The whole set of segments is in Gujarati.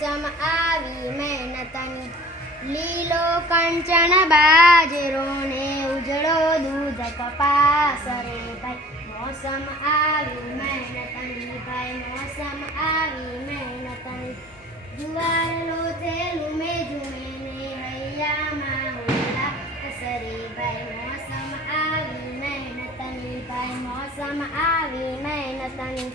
મોસમ આવી મહેનતની લીલો કંચન બાજરો ને ઉજળો દૂધ કપાસ રે ભાઈ મોસમ આવી મહેનતની ભાઈ મોસમ આવી મહેનતની જુવાર લોથેલું મેં જુએ ને હૈયામાં ઉલ્લાસ રે ભાઈ મોસમ આવી મહેનતની ભાઈ મોસમ આવી મહેનતની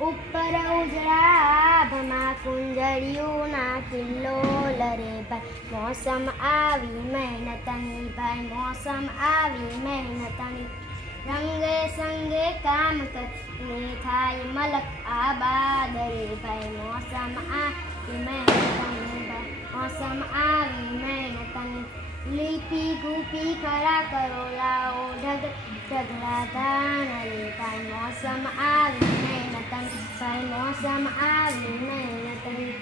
ઉપર ઉજળા આભમાં કુંજળિયુંના કિલ્લોલ રે ભાઈ મોસમ આવી મહેનતની ભાઈ મોસમ આવી મહેનતની રંગે સંગે કામ કરીને થાય મલક આબાદ રે ભાઈ મોસમ આવી મહેનતની ભાઈ મોસમ આવી મહેનતની લીપી ગુપી ખરા કરોલાઓ ઢગલા ધાન રે ભાઈ મોસમ આવી મહેનતની ભાઈ મોસમ આવી મહેનતની